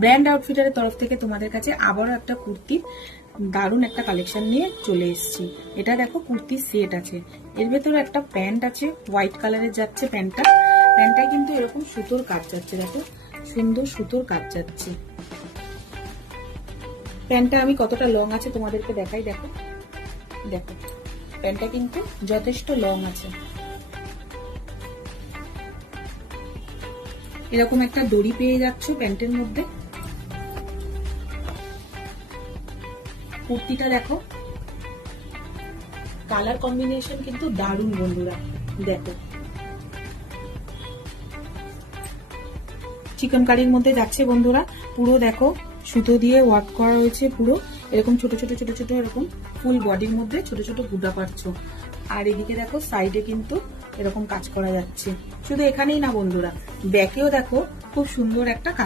Brand আউটফিটারের তরফ থেকে তোমাদের কাছে আবারও একটা কুর্তির দারুণ একটা কালেকশন নিয়ে চলে এসেছি। এটা দেখো কুর্তির সেট আছে, এর ভেতরে একটা প্যান্ট আছে, হোয়াইট কালারের যাচ্ছে প্যান্টটা। প্যান্টটায় কিন্তু এরকম সুতোর কাজ যাচ্ছে, দেখো সুন্দর সুতোর কাজ যাচ্ছে। প্যান্টটা আমি কতটা লং আছে তোমাদেরকে দেখাই, দেখো দেখো প্যান্টটা কিন্তু যথেষ্ট লং আছে। এরকম একটা দড়ি পেয়ে যাচ্ছ প্যান্টের মধ্যে। কুর্তিটা দেখো, কালার কম্বিনেশন কিন্তু দারুণ বন্ধুরা। দেখো চিকেন কারির মধ্যে যাচ্ছে বন্ধুরা, পুরো দেখো সুতো দিয়ে ওয়ার্ক করা রয়েছে, পুরো এরকম ছোট ছোট ছোট ছোট এরকম ফুল বডির মধ্যে ছোট ছোট বুটা পাচ্ছ। আর এদিকে দেখো সাইডে কিন্তু এরকম কাজ করা যাচ্ছে। শুধু এখানেই না বন্ধুরা, ব্যাকেও দেখো খুব সুন্দর একটা কাজ